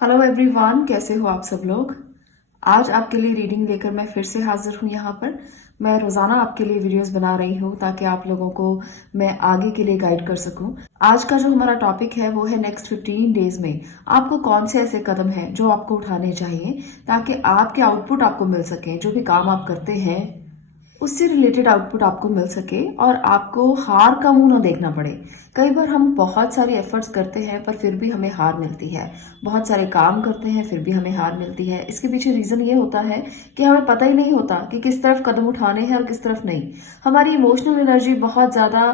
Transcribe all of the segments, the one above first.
Hello everyone, कैसे हो आप सब लोग। आज आपके लिए रीडिंग लेकर मैं फिर से हाजिर हूँ यहाँ पर। मैं रोजाना आपके लिए वीडियोस बना रही हूँ ताकि आप लोगों को मैं आगे के लिए गाइड कर सकूँ। आज का जो हमारा टॉपिक है वो है नेक्स्ट 15 डेज में आपको कौन से ऐसे कदम हैं जो आपको उठाने चाहिए ताकि आपके आउटपुट आपको मिल सके। जो भी काम आप करते हैं उससे रिलेटेड आउटपुट आपको मिल सके और आपको हार का मुंह ना देखना पड़े। कई बार हम बहुत सारे एफर्ट्स करते हैं पर फिर भी हमें हार मिलती है। बहुत सारे काम करते हैं फिर भी हमें हार मिलती है। इसके पीछे रीजन ये होता है कि हमें पता ही नहीं होता कि किस तरफ कदम उठाने हैं और किस तरफ नहीं। हमारी इमोशनल एनर्जी बहुत ज्यादा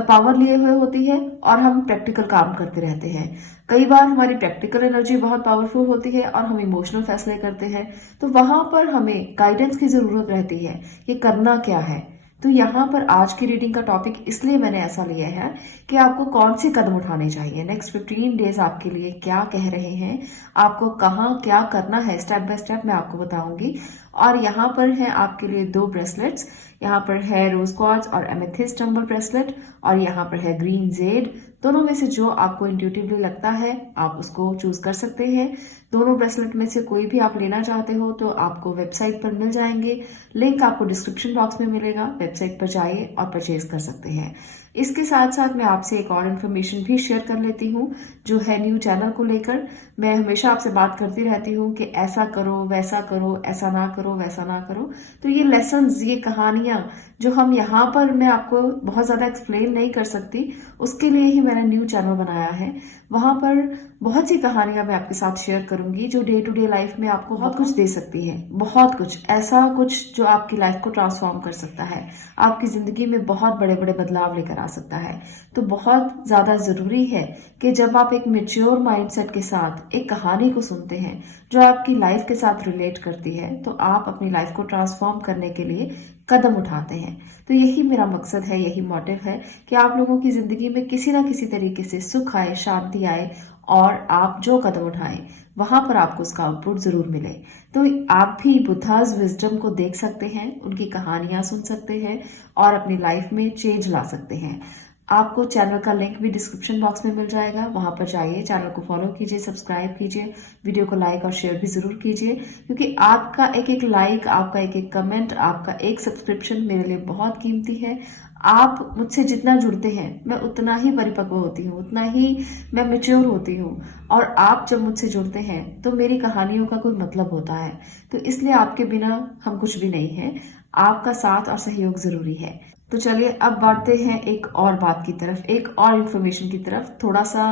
पावर लिए हुए होती है और हम प्रैक्टिकल काम करते रहते हैं। कई बार हमारी प्रैक्टिकल एनर्जी बहुत पावरफुल होती है और हम इमोशनल फैसले करते हैं, तो वहां पर हमें गाइडेंस की जरूरत रहती है कि करना क्या है। तो यहाँ पर आज की रीडिंग का टॉपिक इसलिए मैंने ऐसा लिया है कि आपको कौन से कदम उठाने चाहिए। नेक्स्ट 15 डेज आपके लिए क्या कह रहे हैं, आपको कहाँ क्या करना है, स्टेप बाय स्टेप मैं आपको बताऊंगी। और यहाँ पर है आपके लिए 2 ब्रेसलेट्स। यहाँ पर है रोज क्वार्ट्ज और एमेथिस्ट टंबल ब्रेसलेट और यहाँ पर है ग्रीन जेड। दोनों में से जो आपको इंट्यूटिवली लगता है आप उसको चूज कर सकते हैं। दोनों ब्रेसलेट में से कोई भी आप लेना चाहते हो तो आपको वेबसाइट पर मिल जाएंगे। लिंक आपको डिस्क्रिप्शन बॉक्स में मिलेगा, वेबसाइट पर जाइए और परचेज कर सकते हैं। इसके साथ साथ मैं आपसे एक और इन्फॉर्मेशन भी शेयर कर लेती हूँ जो है न्यू चैनल को लेकर। मैं हमेशा आपसे बात करती रहती हूँ कि ऐसा करो वैसा करो, ऐसा ना करो वैसा ना करो। तो ये लेसन्स, ये कहानियां जो हम यहाँ पर मैं आपको बहुत ज्यादा एक्सप्लेन नहीं कर सकती, उसके लिए ही मैंने न्यू चैनल बनाया है। वहां पर बहुत सी कहानियां मैं आपके साथ शेयर करूंगी जो डे टू डे लाइफ में आपको बहुत कुछ दे सकती है। बहुत कुछ ऐसा कुछ जो आपकी लाइफ को ट्रांसफॉर्म कर सकता है, आपकी जिंदगी में बहुत बड़े बड़े बदलाव लेकर आ सकता है। तो बहुत ज्यादा जरूरी है कि जब आप एक मेच्योर माइंडसेट के साथ एक कहानी को सुनते हैं जो आपकी लाइफ के साथ रिलेट करती है, तो आप अपनी लाइफ को ट्रांसफॉर्म करने के लिए कदम उठाते हैं। तो यही मेरा मकसद है, यही मोटिव है कि आप लोगों की जिंदगी में किसी ना किसी तरीके से सुख आए, शांति आए और आप जो कदम उठाएं वहां पर आपको उसका आउटपुट जरूर मिले। तो आप भी बुद्धाज विजडम को देख सकते हैं, उनकी कहानियां सुन सकते हैं और अपनी लाइफ में चेंज ला सकते हैं। आपको चैनल का लिंक भी डिस्क्रिप्शन बॉक्स में मिल जाएगा, वहां पर जाइए, चैनल को फॉलो कीजिए, सब्सक्राइब कीजिए, वीडियो को लाइक और शेयर भी जरूर कीजिए, क्योंकि आपका एक एक लाइक, आपका एक एक कमेंट, आपका एक सब्सक्रिप्शन मेरे लिए बहुत कीमती है। आप मुझसे जितना जुड़ते हैं मैं उतना ही परिपक्व होती हूँ, उतना ही मैं मेच्योर होती हूँ। और आप जब मुझसे जुड़ते हैं तो मेरी कहानियों का कोई मतलब होता है। तो इसलिए आपके बिना हम कुछ भी नहीं है, आपका साथ और सहयोग जरूरी है। तो चलिए अब बढ़ते हैं एक और बात की तरफ, एक और इन्फॉर्मेशन की तरफ। थोड़ा सा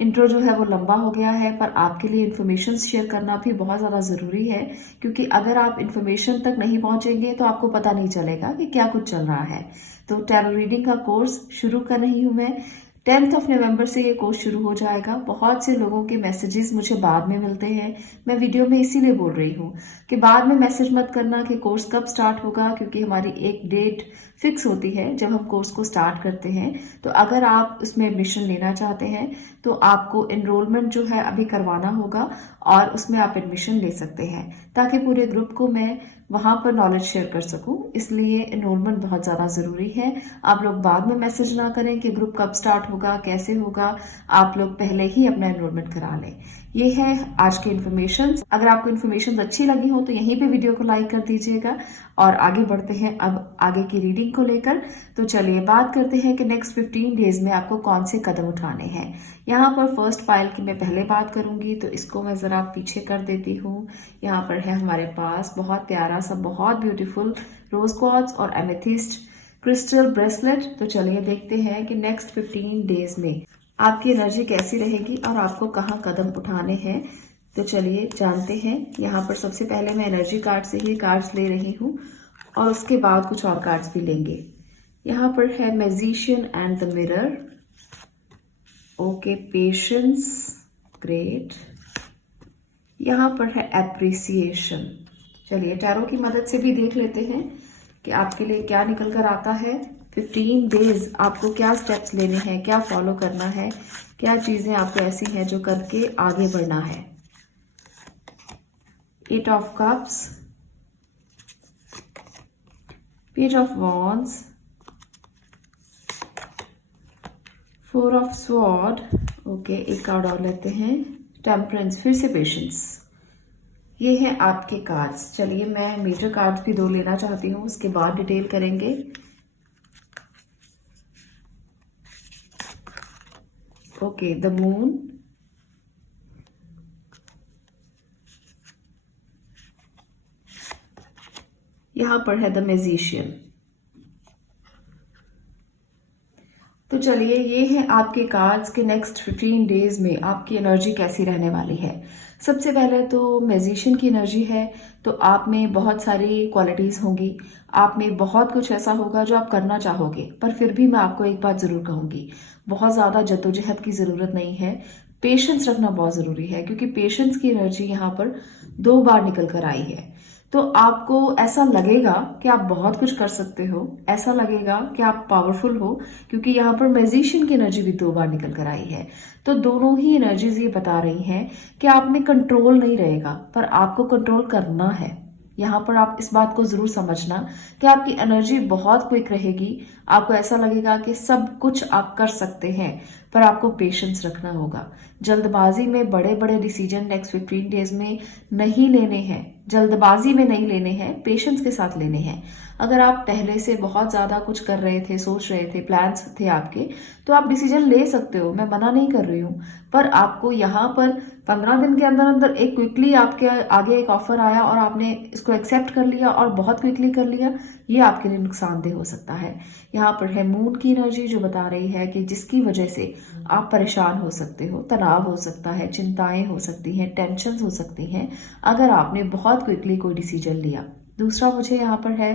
इंट्रो जो है वो लंबा हो गया है, पर आपके लिए इन्फॉर्मेशन शेयर करना भी बहुत ज्यादा जरूरी है, क्योंकि अगर आप इन्फॉर्मेशन तक नहीं पहुंचेंगे तो आपको पता नहीं चलेगा कि क्या कुछ चल रहा है। तो टैरो रीडिंग का कोर्स शुरू कर रही हूँ मैं। 10 नवंबर से ये कोर्स शुरू हो जाएगा। बहुत से लोगों के मैसेजेस मुझे बाद में मिलते हैं, मैं वीडियो में इसीलिए बोल रही हूँ कि बाद में मैसेज मत करना कि कोर्स कब स्टार्ट होगा, क्योंकि हमारी एक डेट फिक्स होती है जब हम कोर्स को स्टार्ट करते हैं। तो अगर आप उसमें एडमिशन लेना चाहते हैं तो आपको एनरोलमेंट जो है अभी करवाना होगा और उसमें आप एडमिशन ले सकते हैं, ताकि पूरे ग्रुप को मैं वहां पर नॉलेज शेयर कर सकूं। इसलिए एनरोलमेंट बहुत ज्यादा जरूरी है। आप लोग बाद में मैसेज ना करें कि ग्रुप कब स्टार्ट होगा, कैसे होगा, आप लोग पहले ही अपना एनरोलमेंट करा लें। ये है आज की इन्फॉर्मेशन। अगर आपको इन्फॉर्मेशन अच्छी लगी हो तो यहीं पे वीडियो को लाइक कर दीजिएगा। और आगे बढ़ते हैं अब आगे की रीडिंग को लेकर। तो चलिए बात करते हैं कि नेक्स्ट 15 डेज में आपको कौन से कदम उठाने हैं। यहाँ पर फर्स्ट पाइल की मैं पहले बात करूंगी, तो इसको मैं जरा पीछे कर देती हूँ। यहाँ पर है हमारे पास बहुत प्यारा सा, बहुत ब्यूटीफुल रोज क्वार्ट्ज और एमेथिस्ट क्रिस्टल ब्रेसलेट। तो चलिए देखते हैं कि नेक्स्ट 15 डेज में आपकी एनर्जी कैसी रहेगी और आपको कहाँ कदम उठाने हैं। तो चलिए जानते हैं। यहाँ पर सबसे पहले मैं एनर्जी कार्ड से ही कार्ड्स ले रही हूँ और उसके बाद कुछ और कार्ड्स भी लेंगे। यहाँ पर है magician and the mirror. Okay, patience, great. यहाँ पर है एप्रिसिएशन। चलिए टैरो की मदद से भी देख लेते हैं कि आपके लिए क्या निकल कर आता है। 15 डेज आपको क्या स्टेप्स लेने हैं, क्या फॉलो करना है, क्या चीजें आपको ऐसी हैं जो करके आगे बढ़ना है। 8 of cups, page of wands, 4 of sword. Okay, एक कार्ड और लेते हैं, टेम्परेंस, फिर से पेशेंस। ये हैं आपके कार्ड्स। चलिए मैं मेजर कार्ड्स भी 2 लेना चाहती हूँ, उसके बाद डिटेल करेंगे। ओके, द मून, यहां पर है द मैजिशियन। तो चलिए ये है आपके कार्ड्स के नेक्स्ट 15 डेज में आपकी एनर्जी कैसी रहने वाली है। सबसे पहले तो मैजिशियन की एनर्जी है, तो आप में बहुत सारी क्वालिटीज होंगी, आप में बहुत कुछ ऐसा होगा जो आप करना चाहोगे, पर फिर भी मैं आपको एक बात जरूर कहूंगी, बहुत ज्यादा जद्दोजहद की जरूरत नहीं है। पेशेंस रखना बहुत जरूरी है, क्योंकि पेशेंस की एनर्जी यहाँ पर 2 बार निकल कर आई है। तो आपको ऐसा लगेगा कि आप बहुत कुछ कर सकते हो, ऐसा लगेगा कि आप पावरफुल हो, क्योंकि यहाँ पर मैजिशियन की एनर्जी भी 2 बार निकल कर आई है। तो दोनों ही एनर्जीज ये बता रही हैं कि आप में कंट्रोल नहीं रहेगा, पर आपको कंट्रोल करना है। यहाँ पर आप इस बात को जरूर समझना कि आपकी एनर्जी बहुत क्विक रहेगी, आपको ऐसा लगेगा कि सब कुछ आप कर सकते हैं, पर आपको पेशेंस रखना होगा। जल्दबाजी में बड़े बड़े डिसीजन नेक्स्ट 15 डेज में नहीं लेने हैं, जल्दबाजी में नहीं लेने हैं, पेशेंस के साथ लेने हैं। अगर आप पहले से बहुत ज्यादा कुछ कर रहे थे, सोच रहे थे, प्लान्स थे आपके, तो आप डिसीजन ले सकते हो, मैं मना नहीं कर रही हूँ, पर आपको यहाँ पर 15 दिन के अंदर अंदर एक क्विकली आपके आगे एक ऑफर आया और आपने इसको एक्सेप्ट कर लिया और बहुत क्विकली कर लिया, ये आपके लिए नुकसानदेह हो सकता है। यहाँ पर है मून की एनर्जी, जो बता रही है कि जिसकी वजह से आप परेशान हो सकते हो, तनाव हो सकता है, चिंताएं हो सकती हैं, टेंशन हो सकती हैं, अगर आपने बहुत क्विकली कोई डिसीजन लिया। दूसरा मुझे यहाँ पर है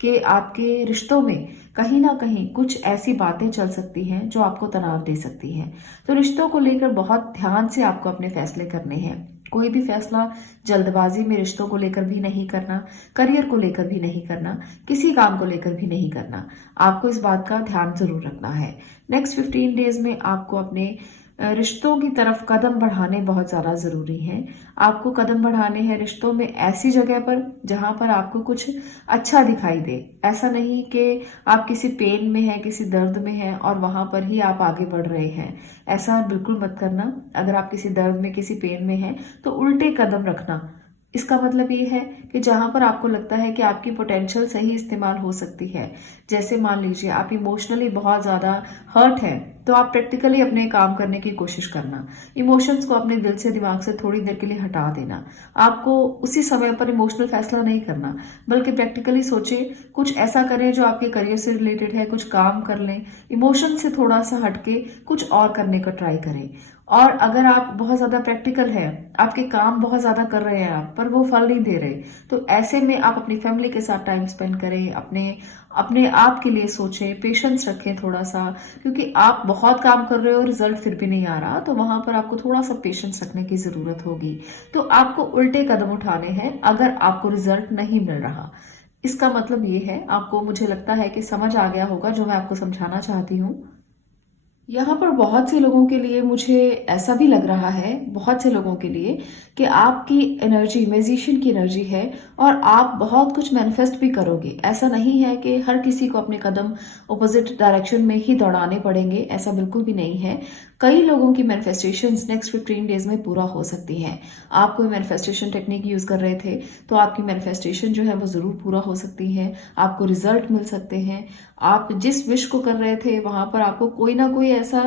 कि आपके रिश्तों में कहीं ना कहीं कुछ ऐसी बातें चल सकती हैं जो आपको तनाव दे सकती हैं। तो रिश्तों को लेकर बहुत ध्यान से आपको अपने फैसले करने हैं। कोई भी फैसला जल्दबाजी में रिश्तों को लेकर भी नहीं करना, करियर को लेकर भी नहीं करना, किसी काम को लेकर भी नहीं करना। आपको इस बात का ध्यान जरूर रखना है। नेक्स्ट 15 डेज में आपको अपने रिश्तों की तरफ कदम बढ़ाने बहुत ज्यादा जरूरी हैं। आपको कदम बढ़ाने हैं रिश्तों में ऐसी जगह पर जहां पर आपको कुछ अच्छा दिखाई दे। ऐसा नहीं कि आप किसी पेन में हैं, किसी दर्द में हैं और वहां पर ही आप आगे बढ़ रहे हैं, ऐसा बिल्कुल मत करना। अगर आप किसी दर्द में, किसी पेन में हैं, तो उल्टे कदम रखना। इसका मतलब ये है कि जहां पर आपको लगता है कि आपकी पोटेंशियल सही इस्तेमाल हो सकती है, जैसे मान लीजिए आप इमोशनली बहुत ज्यादा हर्ट हैं, तो आप प्रैक्टिकली अपने काम करने की कोशिश करना। इमोशंस को अपने दिल से, दिमाग से थोड़ी देर के लिए हटा देना। आपको उसी समय पर इमोशनल फैसला नहीं करना, बल्कि प्रैक्टिकली सोचे, कुछ ऐसा करें जो आपके करियर से रिलेटेड है, कुछ काम कर लें, इमोशन से थोड़ा सा हटके कुछ और करने का ट्राई करें। और अगर आप बहुत ज्यादा प्रैक्टिकल है, आपके काम बहुत ज्यादा कर रहे हैं आप, पर वो फल नहीं दे रहे, तो ऐसे में आप अपनी फैमिली के साथ टाइम स्पेंड करें, अपने आप के लिए सोचें, पेशेंस रखें थोड़ा सा, क्योंकि आप बहुत काम कर रहे हो, रिजल्ट फिर भी नहीं आ रहा, तो वहां पर आपको थोड़ा सा पेशेंस रखने की जरूरत होगी। तो आपको उल्टे कदम उठाने हैं अगर आपको रिजल्ट नहीं मिल रहा। इसका मतलब ये है, आपको, मुझे लगता है कि समझ आ गया होगा जो मैं आपको समझाना चाहती हूँ। यहाँ पर बहुत से लोगों के लिए मुझे ऐसा भी लग रहा है, बहुत से लोगों के लिए, कि आपकी एनर्जी मैजिशियन की एनर्जी है और आप बहुत कुछ मैनिफेस्ट भी करोगे। ऐसा नहीं है कि हर किसी को अपने कदम ऑपोजिट डायरेक्शन में ही दौड़ाने पड़ेंगे, ऐसा बिल्कुल भी नहीं है। कई लोगों की मैनिफेस्टेशंस नेक्स्ट 15 डेज में पूरा हो सकती हैं। आप कोई मैनिफेस्टेशन टेक्निक यूज कर रहे थे, तो आपकी मैनिफेस्टेशन जो है वो जरूर पूरा हो सकती है, आपको रिजल्ट मिल सकते हैं। आप जिस विश को कर रहे थे वहां पर आपको कोई ना कोई ऐसा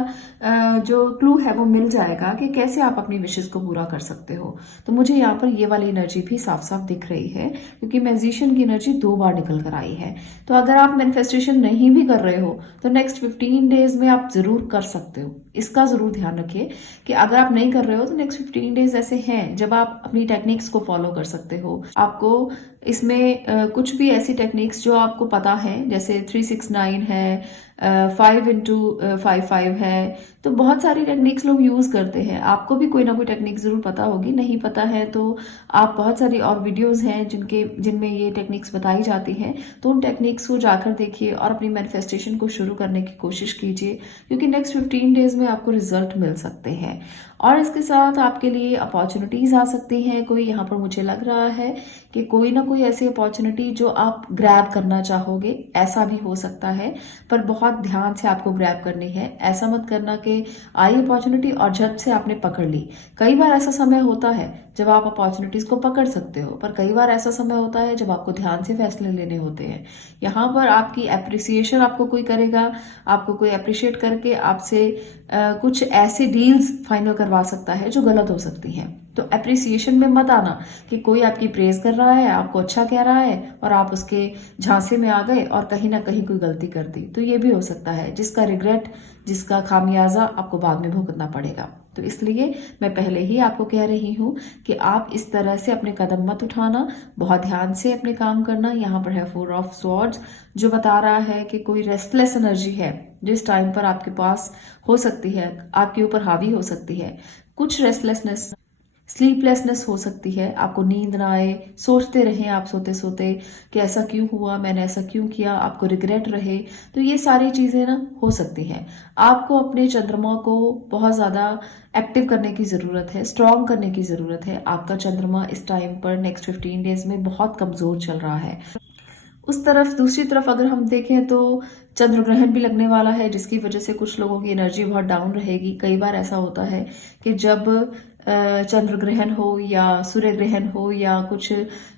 जो क्लू है वो मिल जाएगा कि कैसे आप अपनी विशेस को पूरा कर सकते हो। तो मुझे यहाँ पर ये वाली एनर्जी भी साफ साफ दिख रही है, क्योंकि मैजिशियन की एनर्जी 2 बार निकल कर आई है। तो अगर आप मैनिफेस्टेशन नहीं भी कर रहे हो, तो नेक्स्ट 15 डेज में आप जरूर कर सकते हो। इसका जरूर ध्यान रखिए कि अगर आप नहीं कर रहे हो, तो नेक्स्ट 15 डेज ऐसे हैं जब आप अपनी टेक्निक्स को फॉलो कर सकते हो। आपको इसमें कुछ भी ऐसी टेक्निक्स जो आपको पता है, जैसे 369 है, 5x55 है, तो बहुत सारी टेक्निक्स लोग यूज करते हैं। आपको भी कोई ना कोई टेक्निक जरूर पता होगी, नहीं पता है तो आप, बहुत सारी और वीडियोस हैं जिनमें ये टेक्निक्स बताई जाती हैं, तो उन टेक्निक्स को जाकर देखिए और अपनी मैनिफेस्टेशन को शुरू करने की कोशिश कीजिए, क्योंकि नेक्स्ट 15 डेज में आपको रिजल्ट मिल सकते हैं। और इसके साथ आपके लिए अपॉर्चुनिटीज आ सकती हैं कोई। यहाँ पर मुझे लग रहा है कि कोई ना कोई ऐसी अपॉर्चुनिटी जो आप ग्रैब करना चाहोगे, ऐसा भी हो सकता है, पर बहुत साथ ध्यान से आपको ग्रैब करनी है। ऐसा मत करना कि आई अपॉर्चुनिटी और झट से आपने पकड़ ली। कई बार ऐसा समय होता है जब आप अपॉर्चुनिटीज को पकड़ सकते हो, पर कई बार ऐसा समय होता है जब आपको ध्यान से फैसले लेने होते हैं। यहाँ पर आपकी एप्रिसिएशन आपको कोई करेगा, आपको कोई अप्रिशिएट करके आपसे कुछ ऐसे डील्स फाइनल करवा सकता है जो गलत हो सकती हैं। तो एप्रिसिएशन में मत आना कि कोई आपकी प्रेज कर रहा है, आपको अच्छा कह रहा है और आप उसके झांसे में आ गए और कहीं ना कहीं कोई गलती कर दी। तो ये भी हो सकता है जिसका रिग्रेट, जिसका खामियाजा आपको बाद में भुगतना पड़ेगा। तो इसलिए मैं पहले ही आपको कह रही हूं कि आप इस तरह से अपने कदम मत उठाना, बहुत ध्यान से अपने काम करना। यहाँ पर है 4 ऑफ स्वॉर्ड्स जो बता रहा है कि कोई रेस्टलेस एनर्जी है जो इस टाइम पर आपके पास हो सकती है, आपके ऊपर हावी हो सकती है। कुछ रेस्टलेसनेस, स्लीपलेसनेस हो सकती है, आपको नींद ना आए, सोचते रहें आप सोते सोते कि ऐसा क्यों हुआ, मैंने ऐसा क्यों किया, आपको रिग्रेट रहे। तो ये सारी चीजें ना हो सकती हैं। आपको अपने चंद्रमा को बहुत ज्यादा एक्टिव करने की जरूरत है, स्ट्रॉन्ग करने की जरूरत है। आपका चंद्रमा इस टाइम पर नेक्स्ट 15 डेज में बहुत कमजोर चल रहा है। उस तरफ दूसरी तरफ अगर हम देखें तो चंद्र ग्रहण भी लगने वाला है, जिसकी वजह से कुछ लोगों की एनर्जी बहुत डाउन रहेगी। कई बार ऐसा होता है कि जब चंद्र ग्रहण हो या सूर्य ग्रहण हो या कुछ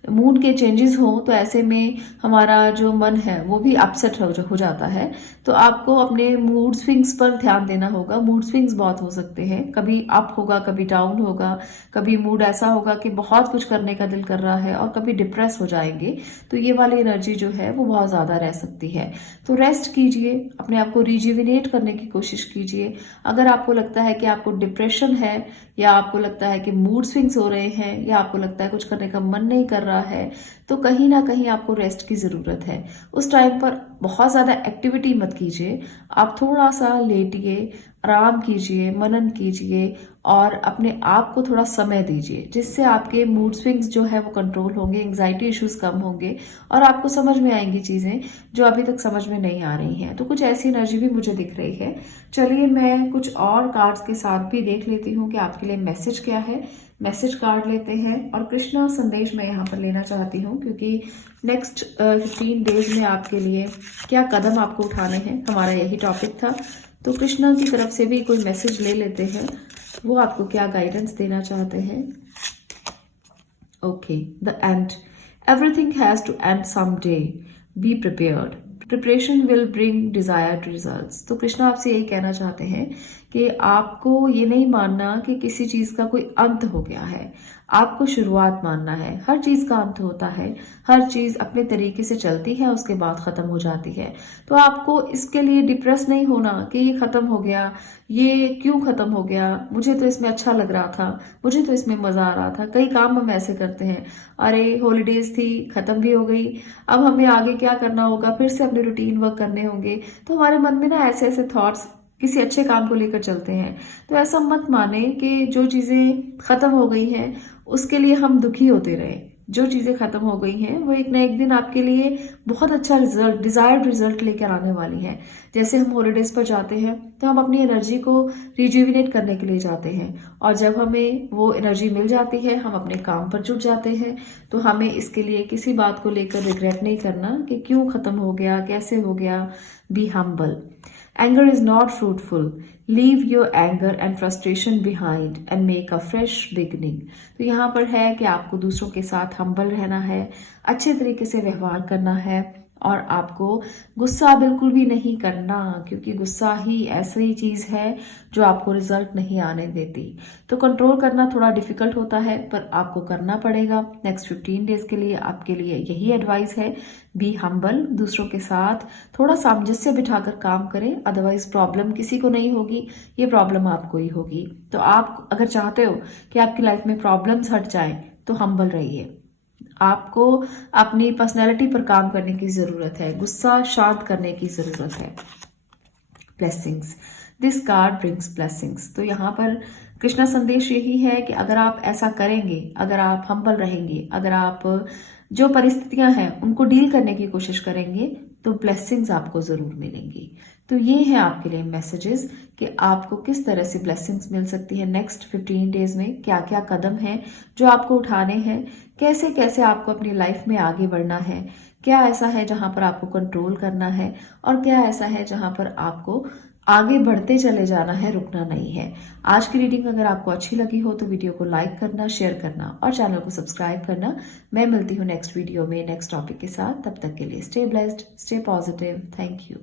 मून के चेंजेस हो तो ऐसे में हमारा जो मन है वो भी अपसेट हो जाता है। तो आपको अपने मूड स्विंग्स पर ध्यान देना होगा। मूड स्विंग्स बहुत हो सकते हैं, कभी अप होगा, कभी डाउन होगा, कभी मूड ऐसा होगा कि बहुत कुछ करने का दिल कर रहा है और कभी डिप्रेस हो जाएंगे। तो ये वाली एनर्जी जो है वो बहुत ज्यादा रह सकती है। तो रेस्ट कीजिए, अपने आप को रिजुविनेट करने की कोशिश कीजिए। अगर आपको लगता है कि आपको डिप्रेशन है या आपको लगता है कि मूड स्विंग्स हो रहे हैं या आपको लगता है कुछ करने का मन नहीं कर रहा है, तो कहीं ना कहीं आपको रेस्ट की जरूरत है। उस टाइम पर बहुत ज्यादा एक्टिविटी मत कीजिए, आप थोड़ा सा लेटिए, आराम कीजिए, मनन कीजिए और अपने आप को थोड़ा समय दीजिए, जिससे आपके मूड स्विंग्स जो है वो कंट्रोल होंगे, एंग्जाइटी इश्यूज कम होंगे और आपको समझ में आएंगी चीजें जो अभी तक समझ में नहीं आ रही हैं। तो कुछ ऐसी एनर्जी भी मुझे दिख रही है। चलिए मैं कुछ और कार्ड्स के साथ भी देख लेती हूँ कि आपके लिए मैसेज क्या है। मैसेज कार्ड लेते हैं और कृष्णा संदेश मैं यहाँ पर लेना चाहती हूँ, क्योंकि नेक्स्ट 15 डेज में आपके लिए क्या कदम आपको उठाने हैं, हमारा यही टॉपिक था। तो कृष्णा की तरफ से भी कोई मैसेज ले लेते हैं, वो आपको क्या गाइडेंस देना चाहते हैं। Okay, the end, everything has to end some day, be prepared, preparation will bring desired results. तो कृष्णा आपसे यही कहना चाहते हैं कि आपको ये नहीं मानना कि किसी चीज का कोई अंत हो गया है, आपको शुरुआत मानना है। हर चीज का अंत होता है, हर चीज अपने तरीके से चलती है, उसके बाद खत्म हो जाती है। तो आपको इसके लिए डिप्रेस नहीं होना कि ये खत्म हो गया, ये क्यों खत्म हो गया, मुझे तो इसमें अच्छा लग रहा था, मुझे तो इसमें मजा आ रहा था। कई काम हम ऐसे करते हैं, अरे हॉलीडेज थी, खत्म भी हो गई, अब हमें आगे क्या करना होगा, फिर से अपने रूटीन वर्क करने होंगे। तो हमारे मन में ना ऐसे ऐसे थॉट्स किसी अच्छे काम को लेकर चलते हैं। तो ऐसा मत माने कि जो चीजें खत्म हो गई हैं उसके लिए हम दुखी होते रहे। जो चीजें खत्म हो गई हैं वो एक ना एक दिन आपके लिए बहुत अच्छा रिजल्ट, डिजायर्ड रिजल्ट लेकर आने वाली हैं। जैसे हम हॉलीडेज पर जाते हैं तो हम अपनी एनर्जी को रिजुविनेट करने के लिए जाते हैं और जब हमें वो एनर्जी मिल जाती है हम अपने काम पर जुट जाते हैं। तो हमें इसके लिए किसी बात को लेकर रिग्रेट नहीं करना कि क्यों खत्म हो गया, कैसे हो गया। Be humble, anger is not fruitful, leave your anger and frustration behind and make a fresh beginning। तो यहाँ पर है कि आपको दूसरों के साथ हम्बल रहना है, अच्छे तरीके से व्यवहार करना है और आपको गुस्सा बिल्कुल भी नहीं करना, क्योंकि गुस्सा ही ऐसी चीज है जो आपको रिजल्ट नहीं आने देती। तो कंट्रोल करना थोड़ा डिफिकल्ट होता है पर आपको करना पड़ेगा। नेक्स्ट 15 डेज के लिए आपके लिए यही एडवाइस है, बी हम्बल, दूसरों के साथ थोड़ा सामंजस्य बिठाकर काम करें, अदरवाइज प्रॉब्लम किसी को नहीं होगी, ये प्रॉब्लम आपको ही होगी। तो आप अगर चाहते हो कि आपकी लाइफ में प्रॉब्लम्स हट जाएं तो हम्बल रहिए। आपको अपनी पर्सनैलिटी पर काम करने की जरूरत है, गुस्सा शांत करने की जरूरत है। Blessings, this card brings blessings. तो यहाँ पर कृष्णा संदेश यही है कि अगर आप ऐसा करेंगे, अगर आप हम्बल रहेंगे, अगर आप जो परिस्थितियां हैं उनको डील करने की कोशिश करेंगे तो ब्लेसिंग्स आपको ज़रूर मिलेंगी। तो ये है आपके लिए मैसेजेस कि आपको किस तरह से ब्लेसिंग्स मिल सकती है नेक्स्ट 15 डेज में, क्या क्या कदम हैं जो आपको उठाने हैं, कैसे कैसे आपको अपनी लाइफ में आगे बढ़ना है, क्या ऐसा है जहां पर आपको कंट्रोल करना है और क्या ऐसा है जहां पर आपको आगे बढ़ते चले जाना है, रुकना नहीं है। आज की रीडिंग अगर आपको अच्छी लगी हो तो वीडियो को लाइक करना, शेयर करना और चैनल को सब्सक्राइब करना। मैं मिलती हूँ नेक्स्ट वीडियो में नेक्स्ट टॉपिक के साथ। तब तक के लिए stay blessed, stay positive. Thank you.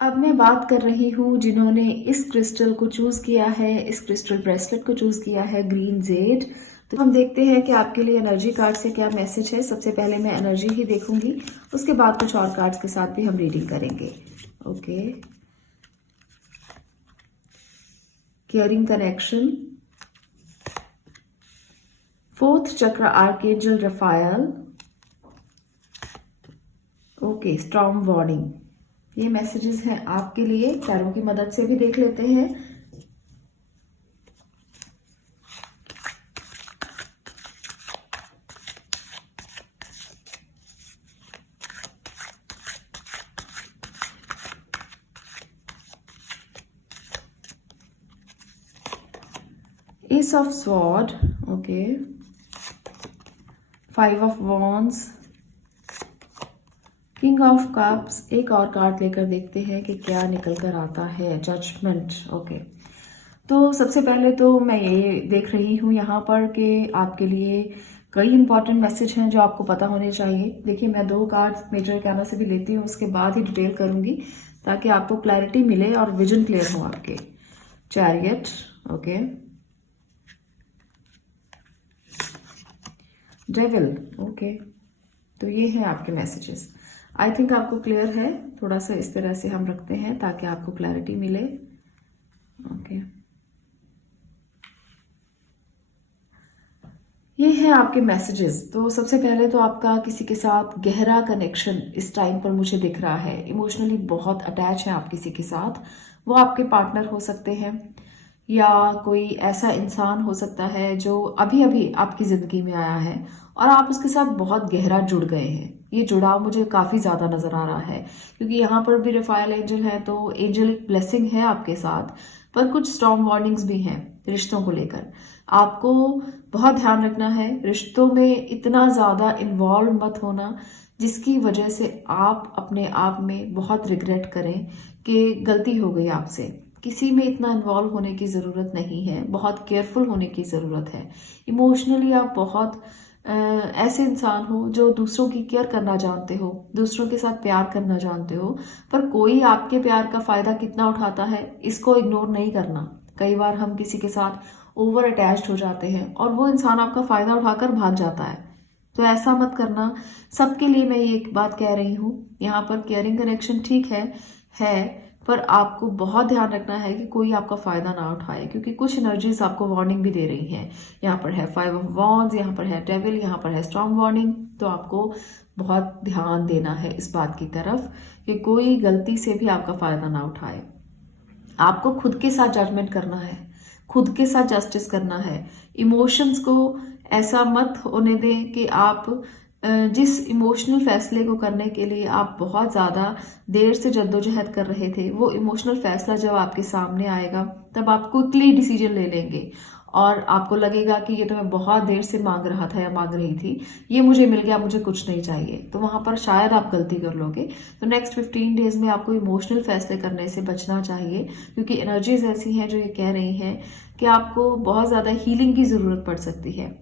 अब मैं बात कर रही हूँ जिन्होंने इस क्रिस्टल को चूज किया है, इस क्रिस्टल ब्रेसलेट को चूज किया है, ग्रीन जेड। तो हम देखते हैं कि आपके लिए एनर्जी कार्ड से क्या मैसेज है। सबसे पहले मैं एनर्जी ही देखूंगी, उसके बाद कुछ और कार्ड्स के साथ भी हम रीडिंग करेंगे। ओके, केयरिंग कनेक्शन, फोर्थ चक्र archangel Raphael. Okay, storm warning. ये मैसेजेस हैं आपके लिए। टैरो की मदद से भी देख लेते हैं। S of sword, okay, 5 of wands, king of cups. एक और कार्ड लेकर देखते हैं कि क्या निकल कर आता है। Judgement, okay. तो सबसे पहले तो मैं ये देख रही हूँ यहाँ पर कि आपके लिए कई इंपॉर्टेंट मैसेज हैं जो आपको पता होने चाहिए। देखिए, मैं 2 कार्ड्स मेजर अरकाना से भी लेती हूँ, उसके बाद ही डिटेल करूंगी ताकि आपको क्लैरिटी मिले और विजन क्लियर हो आपके। Chariot, okay, devil, okay. तो ये है आपके मैसेजेस। आई थिंक आपको क्लियर है। थोड़ा सा इस तरह से हम रखते हैं ताकि आपको क्लैरिटी मिले। ओके, ये है आपके मैसेजेस। तो सबसे पहले तो आपका किसी के साथ गहरा कनेक्शन इस टाइम पर मुझे दिख रहा है। इमोशनली बहुत अटैच है आप किसी के साथ। वो आपके पार्टनर हो सकते हैं या कोई ऐसा इंसान हो सकता है जो अभी अभी आपकी जिंदगी में आया है और आप उसके साथ बहुत गहरा जुड़ गए हैं। ये जुड़ाव मुझे काफी ज्यादा नजर आ रहा है क्योंकि यहाँ पर भी रफायल एंजल है, तो एंजलिक ब्लेसिंग है आपके साथ, पर कुछ स्टॉर्म वार्निंग्स भी हैं रिश्तों को लेकर। आपको बहुत ध्यान रखना है, रिश्तों में इतना ज्यादा इन्वॉल्व मत होना जिसकी वजह से आप अपने आप में बहुत रिग्रेट करें कि गलती हो गई आपसे। किसी में इतना इन्वॉल्व होने की ज़रूरत नहीं है, बहुत केयरफुल होने की ज़रूरत है। इमोशनली आप बहुत ऐसे इंसान हो जो दूसरों की केयर करना जानते हो, दूसरों के साथ प्यार करना जानते हो, पर कोई आपके प्यार का फ़ायदा कितना उठाता है इसको इग्नोर नहीं करना। कई बार हम किसी के साथ ओवर अटैच्ड हो जाते हैं और वो इंसान आपका फ़ायदा उठाकर भाग जाता है, तो ऐसा मत करना। सबके लिए मैं ये एक बात कह रही हूँ। यहाँ पर केयरिंग कनेक्शन ठीक है, पर आपको बहुत ध्यान रखना है कि कोई आपका फायदा ना उठाए क्योंकि कुछ एनर्जीज आपको वार्निंग भी दे रही हैं। यहाँ पर है 5 ऑफ वॉन्ड्स, यहाँ पर है डेविल, यहाँ पर है स्टॉर्म वार्निंग। तो आपको बहुत ध्यान देना है इस बात की तरफ कि कोई गलती से भी आपका फायदा ना उठाए। आपको खुद के साथ जजमेंट करना है, खुद के साथ जस्टिस करना है। इमोशंस को ऐसा मत होने दें कि आप जिस इमोशनल फैसले को करने के लिए आप बहुत ज़्यादा देर से जद्दोजहद कर रहे थे, वो इमोशनल फैसला जब आपके सामने आएगा तब आप क्विकली डिसीजन ले लेंगे और आपको लगेगा कि ये तो मैं बहुत देर से मांग रहा था या मांग रही थी, ये मुझे मिल गया, मुझे कुछ नहीं चाहिए। तो वहां पर शायद आप गलती कर लोगे। तो नेक्स्ट 15 डेज में आपको इमोशनल फैसले करने से बचना चाहिए क्योंकि एनर्जीज ऐसी हैं जो ये कह रही हैं कि आपको बहुत ज़्यादा हीलिंग की ज़रूरत पड़ सकती है।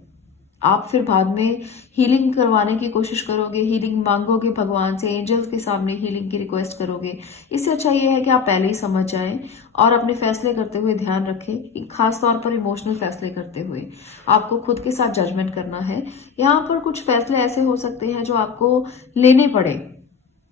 आप फिर बाद में हीलिंग करवाने की कोशिश करोगे, हीलिंग मांगोगे भगवान से, एंजल्स के सामने हीलिंग की रिक्वेस्ट करोगे। इससे अच्छा ये है कि आप पहले ही समझ जाएं और अपने फैसले करते हुए ध्यान रखें। खास तौर पर इमोशनल फैसले करते हुए आपको खुद के साथ जजमेंट करना है। यहाँ पर कुछ फैसले ऐसे हो सकते हैं जो आपको लेने पड़े,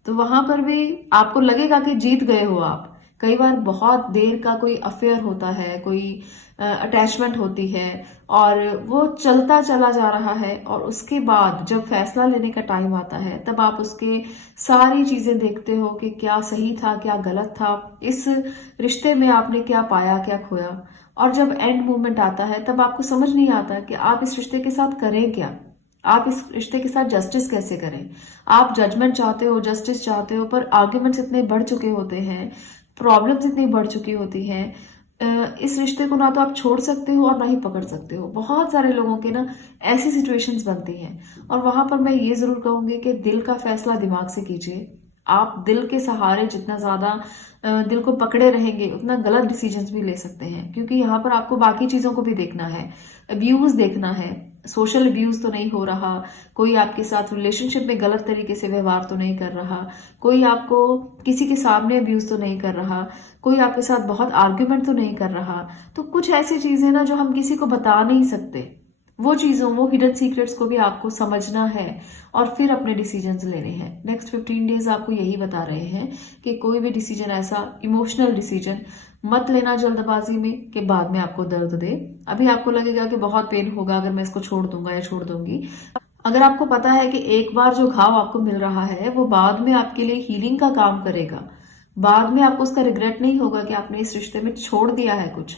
तो वहां पर भी आपको लगेगा कि जीत गए हो आप। कई बार बहुत देर का कोई अफेयर होता है, कोई अटैचमेंट होती है और वो चलता चला जा रहा है और उसके बाद जब फैसला लेने का टाइम आता है तब आप उसके सारी चीजें देखते हो कि क्या सही था, क्या गलत था, इस रिश्ते में आपने क्या पाया, क्या खोया। और जब एंड मोमेंट आता है तब आपको समझ नहीं आता कि आप इस रिश्ते के साथ करें क्या। आप इस रिश्ते के साथ जस्टिस कैसे करें। आप जजमेंट चाहते हो, जस्टिस चाहते हो, पर आर्ग्यूमेंट्स इतने बढ़ चुके होते हैं, प्रॉब्लम्स इतनी बढ़ चुकी होती हैं। इस रिश्ते को ना तो आप छोड़ सकते हो और ना ही पकड़ सकते हो। बहुत सारे लोगों के ना ऐसी सिचुएशंस बनती हैं, और वहां पर मैं ये जरूर कहूंगी कि दिल का फैसला दिमाग से कीजिए। आप दिल के सहारे जितना ज्यादा दिल को पकड़े रहेंगे उतना गलत डिसीजंस भी ले सकते हैं, क्योंकि यहाँ पर आपको बाकी चीजों को भी देखना है। अब्यूज देखना है, सोशल अब्यूज तो नहीं हो रहा, कोई आपके साथ रिलेशनशिप में गलत तरीके से व्यवहार तो नहीं कर रहा, कोई आपको किसी के सामने अब्यूज तो नहीं कर रहा, कोई आपके साथ बहुत आर्ग्यूमेंट तो नहीं कर रहा। तो कुछ ऐसी चीजें ना जो हम किसी को बता नहीं सकते, वो हिडन सीक्रेट्स को भी आपको समझना है और फिर अपने डिसीजंस लेने हैं। नेक्स्ट 15 डेज आपको यही बता रहे हैं कि कोई भी डिसीजन ऐसा इमोशनल डिसीजन मत लेना जल्दबाजी में कि बाद में आपको दर्द दे। अभी आपको लगेगा कि बहुत पेन होगा अगर मैं इसको छोड़ दूंगा या छोड़ दूंगी। अगर आपको पता है कि एक बार जो घाव आपको मिल रहा है वो बाद में आपके लिए हीलिंग का काम करेगा, बाद में आपको उसका रिग्रेट नहीं होगा कि आपने इस रिश्ते में छोड़ दिया है कुछ,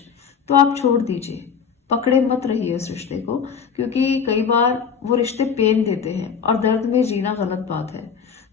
तो आप छोड़ दीजिए। पकड़े मत रहिए उस रिश्ते को, क्योंकि कई बार वो रिश्ते पेन देते हैं और दर्द में जीना गलत बात है।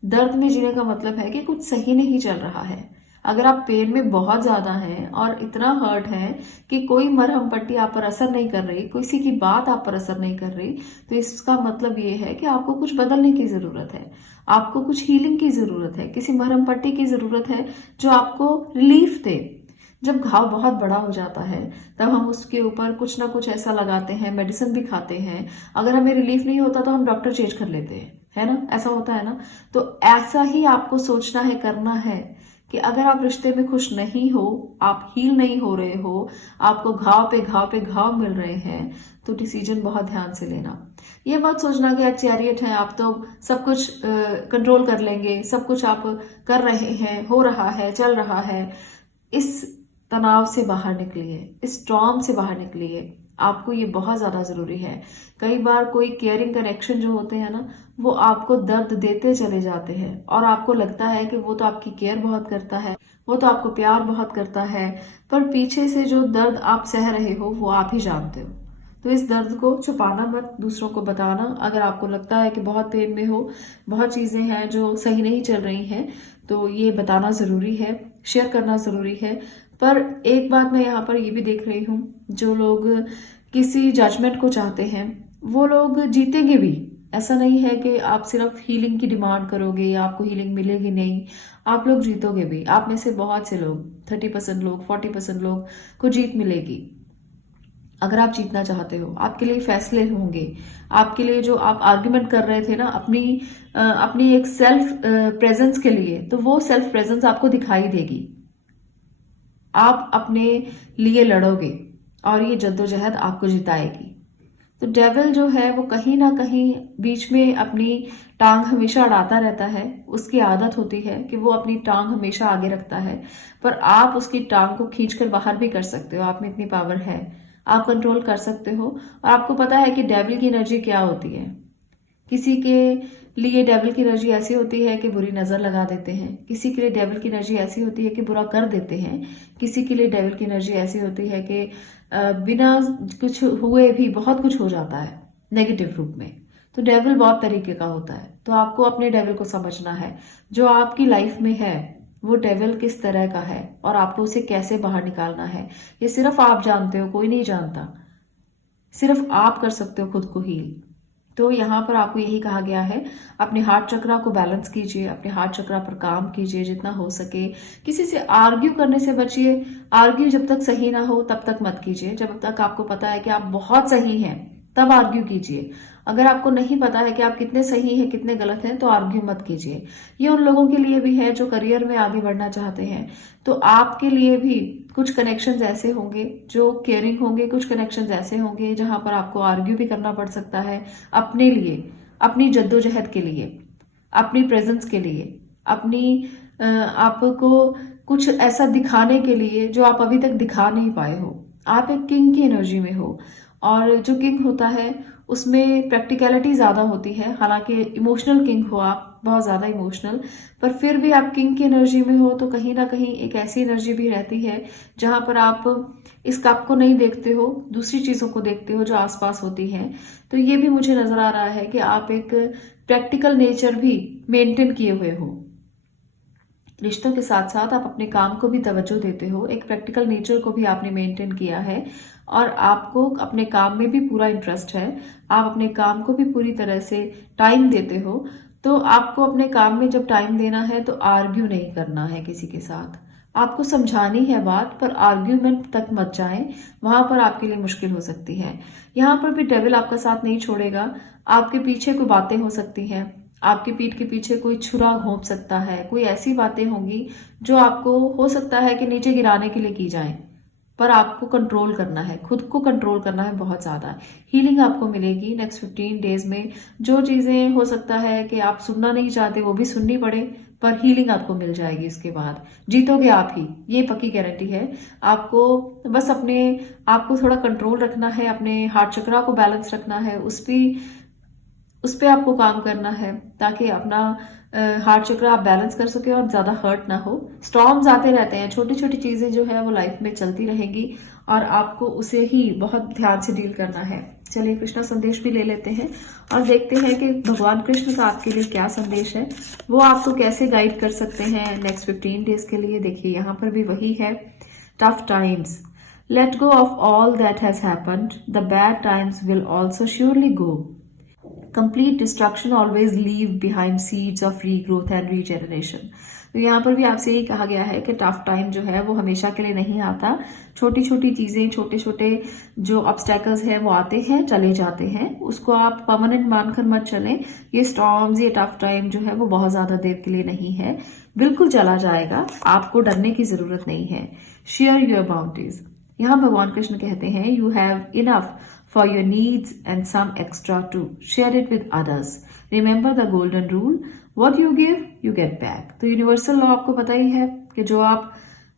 दर्द में जीने का मतलब है कि कुछ सही नहीं चल रहा है। अगर आप पेन में बहुत ज्यादा हैं और इतना हर्ट है कि कोई मरहम पट्टी आप पर असर नहीं कर रही, किसी की बात आप पर असर नहीं कर रही, तो इसका मतलब ये है कि आपको कुछ बदलने की जरूरत है, आपको कुछ हीलिंग की जरूरत है, किसी मरहम पट्टी की जरूरत है जो आपको रिलीफ दे। जब घाव बहुत बड़ा हो जाता है तब हम उसके ऊपर कुछ ना कुछ ऐसा लगाते हैं, मेडिसिन भी खाते हैं। अगर हमें रिलीफ नहीं होता तो हम डॉक्टर चेंज कर लेते हैं, है ना, ऐसा होता है ना। तो ऐसा ही आपको सोचना है, करना है कि अगर आप रिश्ते में खुश नहीं हो, आप हील नहीं हो रहे हो, आपको घाव पे घाव मिल रहे हैं, तो डिसीजन बहुत ध्यान से लेना। ये मत सोचना कि आप चैरियट हैं, आप तो सब कुछ कंट्रोल कर लेंगे, सब कुछ आप कर रहे हैं, हो रहा है, चल रहा है। इस तनाव से बाहर निकलिए, इस स्टॉर्म से बाहर निकलिए। आपको ये बहुत ज्यादा जरूरी है। कई बार कोई केयरिंग कनेक्शन जो होते हैं ना, वो आपको दर्द देते चले जाते हैं और आपको लगता है कि वो तो आपकी केयर बहुत करता है, वो तो आपको प्यार बहुत करता है, पर पीछे से जो दर्द आप सह रहे हो वो आप ही जानते हो। तो इस दर्द को छुपाना मत, दूसरों को बताना। अगर आपको लगता है कि बहुत पेन में हो, बहुत चीजें हैं जो सही नहीं चल रही हैं, तो ये बताना जरूरी है, शेयर करना जरूरी है। पर एक बात मैं यहाँ पर ये भी देख रही हूँ, जो लोग किसी जजमेंट को चाहते हैं वो लोग जीतेंगे भी। ऐसा नहीं है कि आप सिर्फ हीलिंग की डिमांड करोगे या आपको हीलिंग मिलेगी, नहीं, आप लोग जीतोगे भी। आप में से बहुत से लोग, 30% लोग, 40% लोग को जीत मिलेगी। अगर आप जीतना चाहते हो, आपके लिए फैसले होंगे, आपके लिए जो आप आर्ग्यूमेंट कर रहे थे ना अपनी एक सेल्फ प्रेजेंस के लिए, तो वो सेल्फ प्रेजेंस आपको दिखाई देगी। आप अपने लिए लड़ोगे और ये जद्दोजहद आपको जिताएगी। तो डेविल जो है वो कहीं ना कहीं बीच में अपनी टांग हमेशा अड़ाता रहता है। उसकी आदत होती है कि वो अपनी टांग हमेशा आगे रखता है, पर आप उसकी टांग को खींचकर बाहर भी कर सकते हो। आप में इतनी पावर है, आप कंट्रोल कर सकते हो। और आपको पता है कि डेविल की एनर्जी क्या होती है। किसी के लिए डेविल की एनर्जी ऐसी होती है कि बुरी नजर लगा देते हैं, किसी के लिए डेविल की एनर्जी ऐसी होती है कि बुरा कर देते हैं, किसी के लिए डेविल की एनर्जी ऐसी होती है कि बिना कुछ हुए भी बहुत कुछ हो जाता है नेगेटिव रूप में। तो डेविल बहुत तरीके का होता है, तो आपको अपने डेविल को समझना है। जो आपकी लाइफ में है वो डेविल किस तरह का है और आपको उसे कैसे बाहर निकालना है, ये सिर्फ आप जानते हो, कोई नहीं जानता। सिर्फ आप कर सकते हो खुद को हील। तो यहाँ पर आपको यही कहा गया है, अपने हार्ट चक्रा को बैलेंस कीजिए, अपने हार्ट चक्रा पर काम कीजिए जितना हो सके। किसी से आर्ग्यू करने से बचिए। आर्ग्यू जब तक सही ना हो तब तक मत कीजिए। जब तक आपको पता है कि आप बहुत सही हैं तब आर्ग्यू कीजिए। अगर आपको नहीं पता है कि आप कितने सही हैं कितने गलत हैं तो आर्ग्यू मत कीजिए। ये उन लोगों के लिए भी है जो करियर में आगे बढ़ना चाहते हैं। तो आपके लिए भी कुछ कनेक्शंस ऐसे होंगे जो केयरिंग होंगे, कुछ कनेक्शंस ऐसे होंगे जहां पर आपको आर्ग्यू भी करना पड़ सकता है अपने लिए, अपनी जद्दोजहद के लिए, अपनी प्रेजेंस के लिए, अपनी आपको कुछ ऐसा दिखाने के लिए जो आप अभी तक दिखा नहीं पाए हो। आप एक किंग की एनर्जी में हो और जो किंग होता है उसमें प्रैक्टिकलिटी ज़्यादा होती है। हालांकि इमोशनल किंग हो आप, बहुत ज़्यादा इमोशनल, पर फिर भी आप किंग की एनर्जी में हो तो कहीं ना कहीं एक ऐसी एनर्जी भी रहती है जहां पर आप इस कप को नहीं देखते हो, दूसरी चीज़ों को देखते हो जो आसपास होती हैं। तो ये भी मुझे नज़र आ रहा है कि आप एक प्रैक्टिकल नेचर भी मेंटेन किए हुए हो। रिश्तों के साथ साथ आप अपने काम को भी तवज्जो देते हो, एक प्रैक्टिकल नेचर को भी आपने मेंटेन किया है और आपको अपने काम में भी पूरा इंटरेस्ट है। आप अपने काम को भी पूरी तरह से टाइम देते हो। तो आपको अपने काम में जब टाइम देना है तो आर्ग्यू नहीं करना है किसी के साथ। आपको समझानी है बात, पर आर्ग्यूमेंट तक मत जाएं, वहां पर आपके लिए मुश्किल हो सकती है। यहाँ पर भी डेविल आपका साथ नहीं छोड़ेगा। आपके पीछे कोई बातें हो सकती हैं, आपकी पीठ के पीछे कोई छुरा घोंप सकता है, कोई ऐसी बातें होंगी जो आपको हो सकता है कि नीचे गिराने के लिए की जाए, पर आपको कंट्रोल करना है, खुद को कंट्रोल करना है बहुत ज्यादा। हीलिंग आपको मिलेगी नेक्स्ट 15 डेज में। जो चीजें हो सकता है कि आप सुनना नहीं चाहते वो भी सुननी पड़े, पर हीलिंग आपको मिल जाएगी। इसके बाद जीतोगे आप ही, ये पक्की गारंटी है। आपको बस अपने आप को थोड़ा कंट्रोल रखना है, अपने हार्ट चक्रा को बैलेंस रखना है, उस पे आपको काम करना है ताकि अपना हार्ट चक्र आप बैलेंस कर सके और ज्यादा हर्ट ना हो। स्टॉर्म्स आते रहते हैं, छोटी छोटी चीजें जो है वो लाइफ में चलती रहेंगी और आपको उसे ही बहुत ध्यान से डील करना है। चलिए कृष्णा संदेश भी ले लेते हैं और देखते हैं कि भगवान कृष्ण का आपके लिए क्या संदेश है, वो आपको कैसे गाइड कर सकते हैं नेक्स्ट 15 डेज के लिए। देखिए यहाँ पर भी वही है, tough times, let go of all that has happened, the bad times will also surely go, complete destruction always leave behind seeds of regrowth and regeneration. तो यहाँ पर भी आपसे यही कहा गया है कि टफ टाइम जो है वो हमेशा के लिए नहीं आता। छोटी छोटी चीजें, छोटे छोटे जो ऑब्स्टेकल्स हैं वो आते हैं चले जाते हैं, उसको आप परमानेंट मानकर मत चलें। ये स्टॉर्म्स, ये टफ टाइम जो है वो बहुत ज्यादा देर के लिए नहीं है, बिल्कुल चला जाएगा, आपको डरने की जरूरत नहीं है। शेयर योर बाउंड्रीज, यहाँ भगवान कृष्ण कहते हैं you have enough for your needs and some extra too. Share it with others. Remember the golden rule. What you give, you get back. तो यूनिवर्सल लॉ आपको पता ही है कि जो आप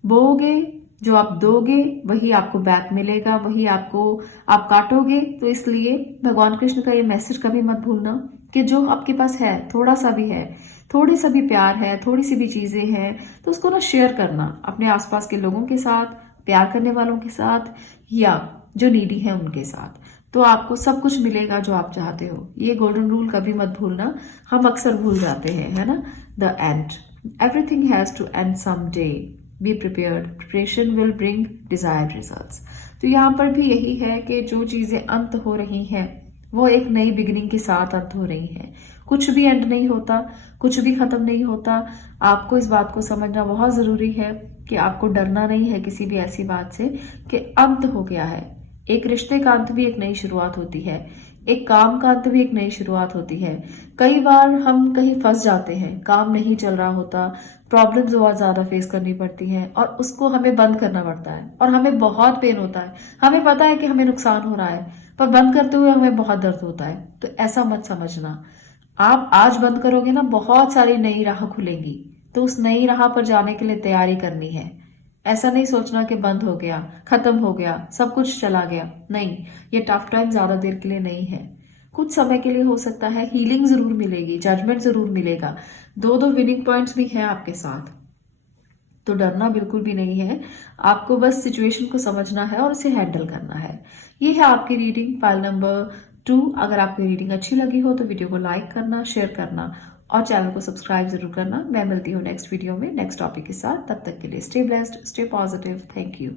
बोओगे, जो आप दोगे, वही आपको बैक मिलेगा, वही आप काटोगे। तो इसलिए भगवान कृष्ण का ये मैसेज कभी मत भूलना कि जो आपके पास है, थोड़ा सा भी है, थोड़ी सा भी प्यार है, थोड़ी सी भी चीजें हैं, तो उसको ना शेयर करना अपने आसपास के लोगों के साथ, प्यार करने वालों के साथ या जो नीडी है उनके साथ। तो आपको सब कुछ मिलेगा जो आप चाहते हो। ये गोल्डन रूल कभी मत भूलना, हम अक्सर भूल जाते हैं, है ना। The end, everything has to end some day, be prepared, preparation will bring desired results. तो यहाँ पर भी यही है कि जो चीजें अंत हो रही हैं वो एक नई बिगिनिंग के साथ अंत हो रही हैं। कुछ भी एंड नहीं होता, कुछ भी खत्म नहीं होता। आपको इस बात को समझना बहुत जरूरी है कि आपको डरना नहीं है किसी भी ऐसी बात से कि अंत हो गया है। एक रिश्ते का अंत भी एक नई शुरुआत होती है, एक काम का अंत भी एक नई शुरुआत होती है। कई बार हम कहीं फंस जाते हैं, काम नहीं चल रहा होता, प्रॉब्लम्स बहुत ज्यादा फेस करनी पड़ती हैं और उसको हमें बंद करना पड़ता है और हमें बहुत पेन होता है। हमें पता है कि हमें नुकसान हो रहा है, पर बंद करते हुए हमें बहुत दर्द होता है। तो ऐसा मत समझना, आप आज बंद करोगे ना, बहुत सारी नई राह खुलेंगी, तो उस नई राह पर जाने के लिए तैयारी करनी है। ऐसा नहीं सोचना कि बंद हो गया, खत्म हो गया, सब कुछ चला गया। नहीं, ये टफ टाइम ज्यादा देर के लिए नहीं है, कुछ समय के लिए हो सकता है। हीलिंग जरूर मिलेगी, जजमेंट जरूर मिलेगा, दो विनिंग पॉइंट्स भी हैं आपके साथ। तो डरना बिल्कुल भी नहीं है, आपको बस सिचुएशन को समझना है और उसे हैंडल करना है। ये है आपकी रीडिंग पाइल नंबर 2। अगर आपको रीडिंग अच्छी लगी हो तो वीडियो को लाइक करना, शेयर करना और चैनल को सब्सक्राइब जरूर करना। मैं मिलती हूँ नेक्स्ट वीडियो में नेक्स्ट टॉपिक के साथ। तब तक के लिए stay blessed, stay positive. Thank you.